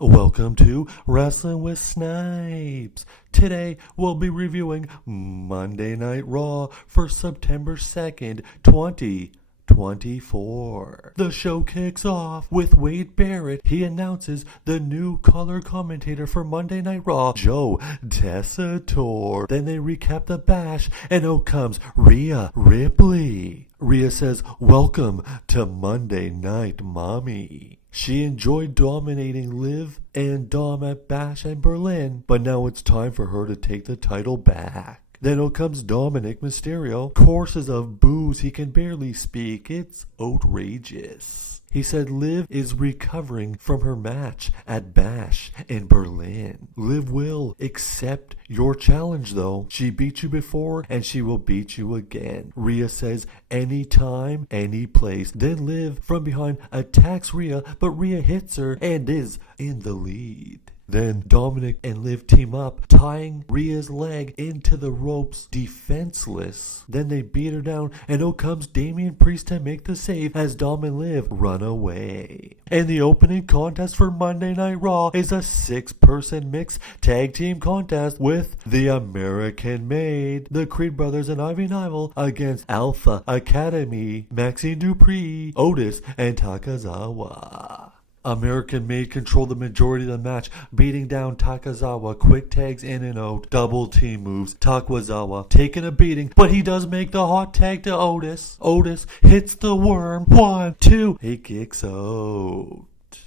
Welcome to Wrestling with Snipes. Today we'll be reviewing Monday Night Raw for September 2nd, 2024. The show kicks off with Wade Barrett. He announces the new color commentator for Monday Night Raw, Joe Tessitore. Then they recap the bash, and out comes Rhea Ripley. Rhea says, "Welcome to Monday Night, Mommy." She enjoyed dominating Liv and Dom at Bash and Berlin, but now it's time for her to take the title back. Then out comes Dominic Mysterio. Courses of boos, he can barely speak. It's outrageous. He said Liv is recovering from her match at Bash in Berlin. Liv will accept your challenge though. She beat you before and she will beat you again. Rhea says anytime, any place. Then Liv from behind attacks Rhea, but Rhea hits her and is in the lead. Then Dominic and Liv team up, tying Rhea's leg into the ropes defenseless. Then they beat her down, and out comes Damian Priest to make the save as Dom and Liv run away. And the opening contest for Monday Night Raw is a 6-person mixed tag team contest with the American Maid, the Creed Brothers and Ivy Nigel against Alpha Academy, Maxine Dupree, Otis, and Takazawa. American Maid controlled the majority of the match, beating down Takazawa, quick tags in and out, double team moves. Takazawa taking a beating, but he does make the hot tag to Otis. Otis hits the worm. 1, 2. He kicks out.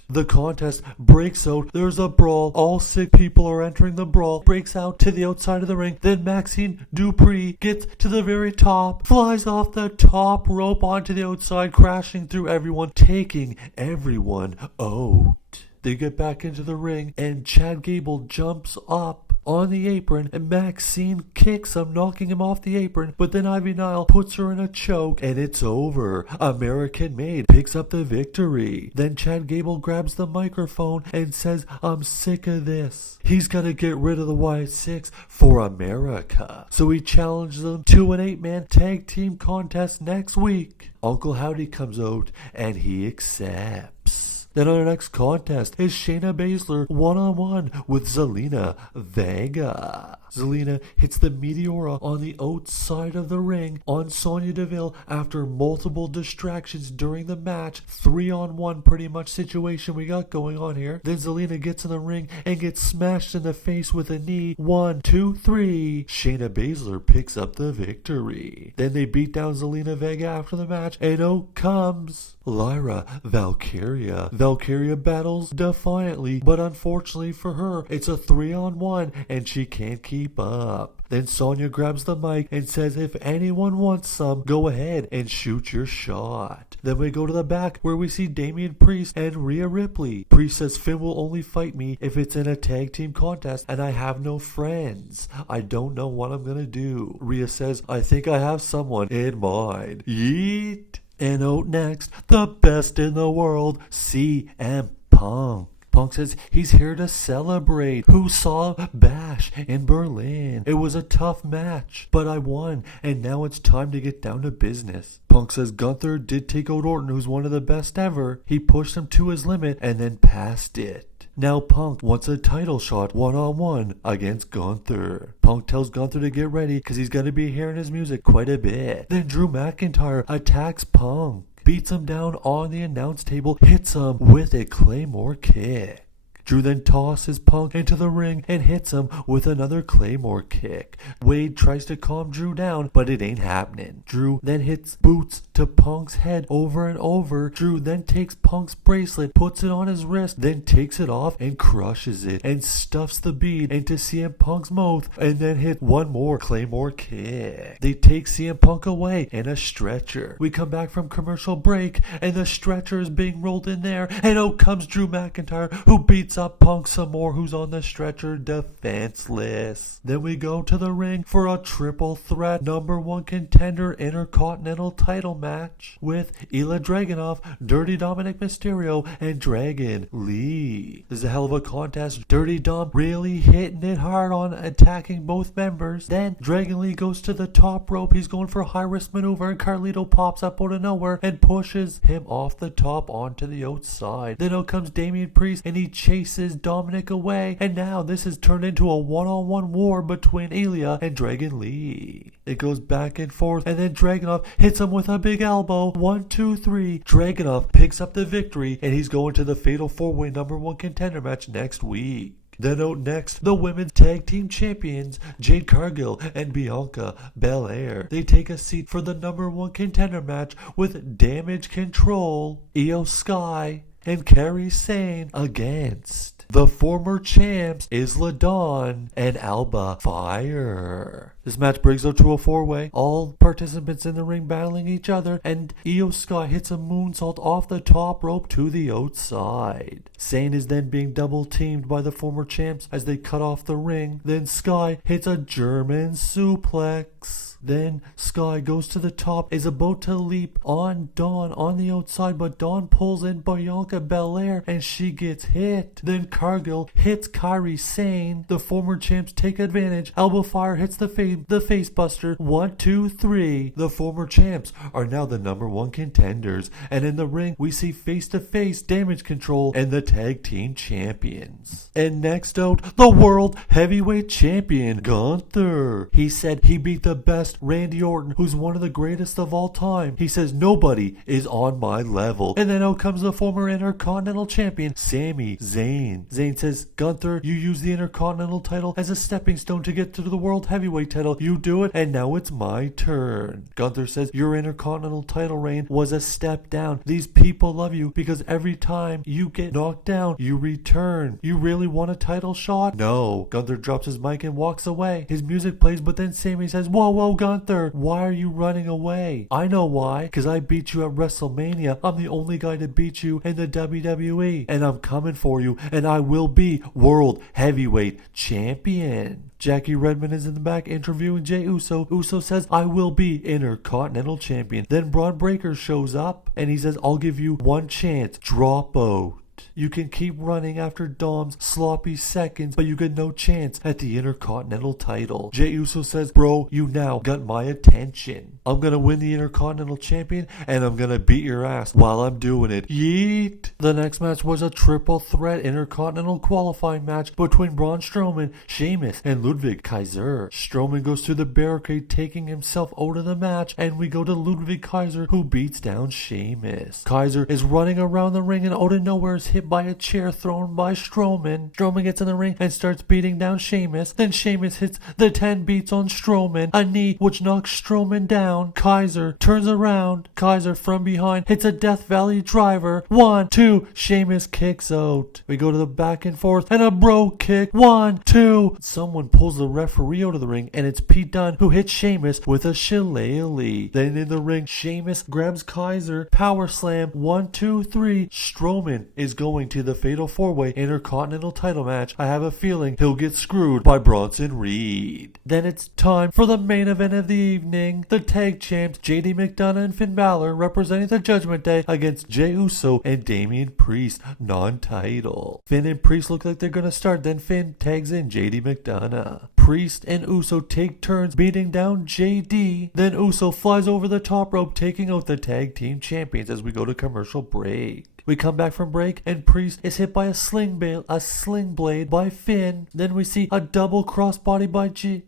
The contest breaks out. There's a brawl. All 6 people are entering the brawl. Breaks out to the outside of the ring. Then Maxine Dupree gets to the very top, flies off the top rope onto the outside, crashing through everyone, taking everyone out. They get back into the ring, and Chad Gable jumps up on the apron, and Maxine kicks him, knocking him off the apron, but then Ivy Nile puts her in a choke, and it's over. American Maid picks up the victory. Then Chad Gable grabs the microphone and says, "I'm sick of this." He's got to get rid of the Y6 for America. So he challenges them to an 8-man tag team contest next week. Uncle Howdy comes out, and he accepts. Then our next contest is Shaina Baszler one-on-one with Zelina Vega. Zelina hits the Meteora on the outside of the ring on Sonya Deville after multiple distractions during the match. 3-on-1 pretty much situation we got going on here. Then Zelina gets in the ring and gets smashed in the face with a knee. 1, 2, 3. Shaina Baszler picks up the victory. Then they beat down Zelina Vega after the match, and out comes Lyra Valkyria. Valkyria battles defiantly, but unfortunately for her, it's a 3-on-1 and she can't keep up. Then Sonya grabs the mic and says if anyone wants some, go ahead and shoot your shot. Then we go to the back where we see Damian Priest and Rhea Ripley. Priest says Finn will only fight me if it's in a tag team contest and I have no friends. I don't know what I'm gonna do. Rhea says I think I have someone in mind. Yeet. And out next, the best in the world, CM Punk. Punk says he's here to celebrate. Who saw Bash in Berlin? It was a tough match, but I won, and now it's time to get down to business. Punk says Gunther did take out Orton, who's one of the best ever. He pushed him to his limit and then passed it. Now Punk wants a title shot one-on-one against Gunther. Punk tells Gunther to get ready because he's going to be hearing his music quite a bit. Then Drew McIntyre attacks Punk, beats him down on the announce table, hits him with a Claymore kick. Drew then tosses Punk into the ring and hits him with another Claymore kick. Wade tries to calm Drew down, but it ain't happening. Drew then hits boots to Punk's head over and over. Drew then takes Punk's bracelet, puts it on his wrist, then takes it off and crushes it and stuffs the bead into CM Punk's mouth and then hit one more Claymore kick. They take CM Punk away in a stretcher. We come back from commercial break and the stretcher is being rolled in there, and out comes Drew McIntyre, who beats up Punk some more, who's on the stretcher defenseless. Then we go to the ring for a triple threat #1 contender Intercontinental title match with Ilya Dragunov, Dirty Dominic Mysterio, and Dragon Lee. This is a hell of a contest. Dirty Dom really hitting it hard on attacking both members. Then Dragon Lee goes to the top rope. He's going for a high risk maneuver, and Carlito pops up out of nowhere and pushes him off the top onto the outside. Then out comes Damian Priest, and he chases chases Dominic away, and now this has turned into a one-on-one war between Ilya and Dragon Lee. It goes back and forth, and then Dragunov hits him with a big elbow. 1, 2, 3. Dragunov picks up the victory, and he's going to the Fatal 4-Way #1 contender match next week. Then out next, the women's tag team champions, Jade Cargill and Bianca Belair. They take a seat for the #1 contender match with Damage Control, Io Sky, and Kairi Sane against the former champs Isla Dawn and Alba Fire. This match breaks out to a 4-way, all participants in the ring battling each other, and Io Sky hits a moonsault off the top rope to the outside. Sane is then being double teamed by the former champs as they cut off the ring. Then Sky hits a German suplex. Then Sky goes to the top, is about to leap on Dawn on the outside, but Dawn pulls in Bianca Belair and she gets hit. Then Cargill hits Kairi Sane. The former champs take advantage. Alba Fire hits the face buster. 1, 2, 3. The former champs are now the #1 contenders, and in the ring we see face-to-face Damage Control and the tag team champions. And next out, the world heavyweight champion Gunther. He said he beat the best Randy Orton, who's one of the greatest of all time. He says nobody is on my level. And then out comes the former Intercontinental champion Sami Zayn. Zayn says, Gunther, you use the Intercontinental title as a stepping stone to get to the world heavyweight title. You do it, and now it's my turn. Gunther says, your Intercontinental title reign was a step down. These people love you because every time you get knocked down, you return. You really want a title shot? No. Gunther drops his mic and walks away. His music plays, but then Sami says, whoa, Gunther, why are you running away? I know why, because I beat you at WrestleMania. I'm the only guy to beat you in the WWE, and I'm coming for you, and I will be World Heavyweight Champion. Jackie Redmond is in the back interviewing Jey Uso. Uso says, I will be Intercontinental Champion. Then Braun Breaker shows up, and he says, I'll give you one chance. Drop out. You can keep running after Dom's sloppy seconds, but you get no chance at the Intercontinental title. Jey Uso says, bro, you now got my attention. I'm gonna win the Intercontinental Champion, and I'm gonna beat your ass while I'm doing it. Yeet! The next match was a triple threat Intercontinental qualifying match between Braun Strowman, Sheamus, and Ludwig Kaiser. Strowman goes to the barricade, taking himself out of the match, and we go to Ludwig Kaiser, who beats down Sheamus. Kaiser is running around the ring, and out of nowhere is hit by a chair thrown by Strowman. Strowman gets in the ring and starts beating down Sheamus. Then Sheamus hits the 10 beats on Strowman, a knee which knocks Strowman down. Kaiser turns around. Kaiser from behind hits a Death Valley driver. 1, 2. Sheamus kicks out. We go to the back and forth and a bro kick. 1, 2. Someone pulls the referee out of the ring, and it's Pete Dunne who hits Sheamus with a shillelagh. Then in the ring, Sheamus grabs Kaiser. Power slam. 1, 2, 3. Strowman is going to the Fatal 4-Way Intercontinental title match. I have a feeling he'll get screwed by Bronson Reed. Then it's time for the main event of the evening. The tag champs JD McDonough and Finn Balor representing the Judgment Day against Jey Uso and Damian Priest, non-title. Finn and Priest look like they're gonna start, then Finn tags in JD McDonough. Priest and Uso take turns beating down JD. Then Uso flies over the top rope, taking out the tag team champions as we go to commercial break. We come back from break, and Priest is hit by a sling blade by Finn. Then we see a double crossbody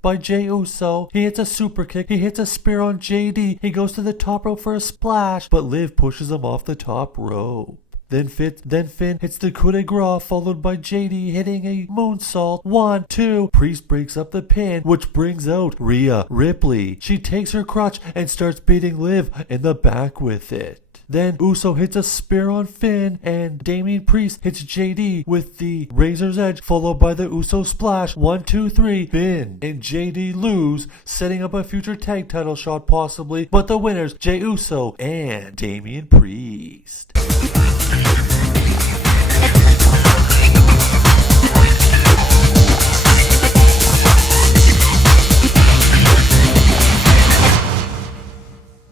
by Jey Uso. He hits a super kick. He hits a spear on JD. He goes to the top rope for a splash, but Liv pushes him off the top rope. Then Finn hits the coup de grace, followed by JD hitting a moonsault. 1, 2. Priest breaks up the pin, which brings out Rhea Ripley. She takes her crotch and starts beating Liv in the back with it. Then Uso hits a spear on Finn, and Damian Priest hits JD with the Razor's Edge, followed by the Uso Splash. 1, 2, 3. Finn and JD lose, setting up a future tag title shot possibly, but the winners, Jey Uso and Damian Priest.